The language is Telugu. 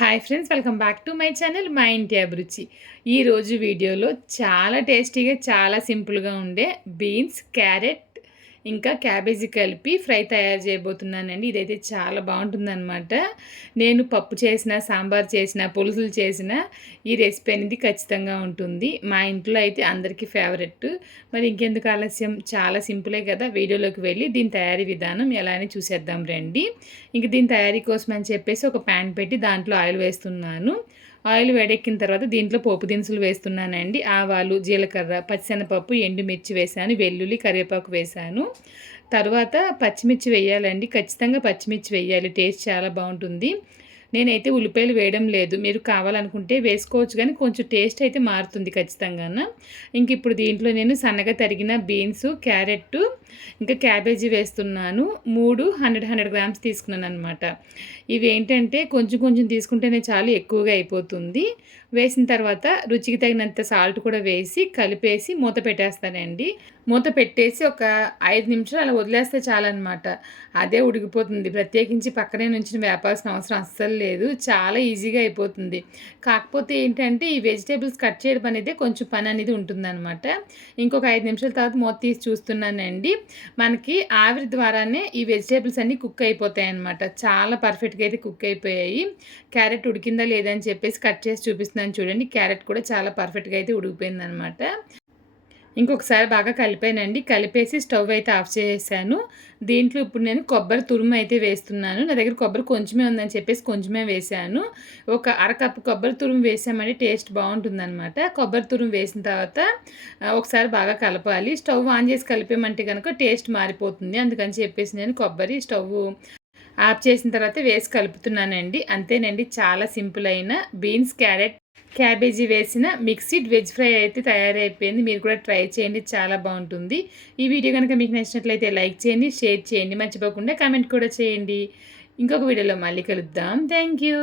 Hi friends welcome back to my channel మా ఇంటి అభిరుచి ఈరోజు వీడియోలో చాలా టేస్టీగా చాలా సింపుల్గా ఉండే బీన్స్ క్యారెట్ ఇంకా క్యాబేజీ కలిపి ఫ్రై తయారు చేయబోతున్నానండి. ఇదైతే చాలా బాగుంటుందన్నమాట. నేను పప్పు చేసిన సాంబార్ చేసిన పులుసులు చేసిన ఈ రెసిపీ అనేది ఖచ్చితంగా ఉంటుంది. మా ఇంట్లో అయితే అందరికీ ఫేవరెట్ మరి ఇంకెందుకు ఆలస్యం? చాలా సింపులే కదా. వీడియోలోకి వెళ్ళి దీని తయారీ విధానం ఎలా అని చూసేద్దాం రండి. ఇంక దీని తయారీ కోసం అని చెప్పేసి ఒక ప్యాన్ పెట్టి దాంట్లో ఆయిల్ వేస్తున్నాను. ఆయిల్ వేడెక్కిన తర్వాత దీంట్లో పోపు దినుసులు వేస్తున్నానండి. ఆవాలు జీలకర్ర పచ్చిశనపప్పు ఎండుమిర్చి వేసాను వెల్లుల్లి కరివేపాకు వేసాను తర్వాత పచ్చిమిర్చి వేయాలండి. ఖచ్చితంగా పచ్చిమిర్చి వేయాలి. టేస్ట్ చాలా బాగుంటుంది. నేనైతే ఉల్లిపాయలు వేయడం లేదు. మీరు కావాలనుకుంటే వేసుకోవచ్చు కానీ కొంచెం టేస్ట్ అయితే మారుతుంది ఖచ్చితంగా ఇంక ఇప్పుడు దీంట్లో నేను సన్నగా తరిగిన బీన్స్ క్యారెట్ ఇంకా క్యాబేజీ వేస్తున్నాను. మూడు హండ్రెడ్ హండ్రెడ్ గ్రామ్స్ తీసుకున్నాను అనమాట ఇవి ఏంటంటే కొంచెం కొంచెం తీసుకుంటేనే చాలు ఎక్కువగా అయిపోతుంది. వేసిన తర్వాత రుచికి తగినంత సాల్ట్ కూడా వేసి కలిపేసి మూత పెట్టేస్తానండి. మూత పెట్టేసి ఒక ఐదు నిమిషాలు అలా వదిలేస్తే చాలన్నమాట. అదే ఉడికిపోతుంది. ప్రత్యేకించి పక్కనే నుంచి వేపాల్సిన అవసరం అస్సలు లేదు. చాలా ఈజీగా అయిపోతుంది. కాకపోతే ఏంటంటే ఈ వెజిటేబుల్స్ కట్ చేయడం అనేది కొంచెం పని అనేది ఉంటుందన్నమాట. ఇంకొక ఐదు నిమిషాల తర్వాత మూత తీసి చూస్తున్నానండి. మనకి ఆవిరి ద్వారానే ఈ వెజిటేబుల్స్ అన్నీ కుక్ అయిపోతాయి అనమాట చాలా పర్ఫెక్ట్గా అయితే కుక్ అయిపోయాయి. క్యారెట్ ఉడికిందా లేదా అని చెప్పేసి కట్ చేసి చూపిస్తున్నాను చూడండి. క్యారెట్ కూడా చాలా పర్ఫెక్ట్గా అయితే ఉడికిపోయింది అనమాట ఇంకొకసారి బాగా కలిపానండి. కలిపేసి స్టవ్ అయితే ఆఫ్ చేసేసాను. దీంట్లో ఇప్పుడు నేను కొబ్బరి తురుము అయితే వేస్తున్నాను. నా దగ్గర కొబ్బరి కొంచెమే ఉందని చెప్పేసి కొంచెమే వేసాను. ఒక అరకప్పు కొబ్బరి తురుము వేసామంటే టేస్ట్ బాగుంటుందన్నమాట. కొబ్బరి తురుము వేసిన తర్వాత ఒకసారి బాగా కలపాలి. స్టవ్ ఆన్ చేసి కలిపేమంటే కనుక టేస్ట్ మారిపోతుంది. అందుకని చెప్పేసి నేను కొబ్బరి స్టవ్ ఆఫ్ చేసిన తర్వాత వేసి కలుపుతున్నానండి. అంతేనండి. చాలా సింపుల్ అయిన బీన్స్ క్యారెట్ క్యాబేజీ వేసిన మిక్సిడ్ వెజ్ ఫ్రై అయితే తయారైపోయింది. మీరు కూడా ట్రై చేయండి చాలా బాగుంటుంది. ఈ వీడియో కనుక మీకు నచ్చినట్లయితే లైక్ చేయండి షేర్ చేయండి. మర్చిపోకుండా కామెంట్ కూడా చేయండి. ఇంకొక వీడియోలో మళ్ళీ కలుద్దాం. Thank you.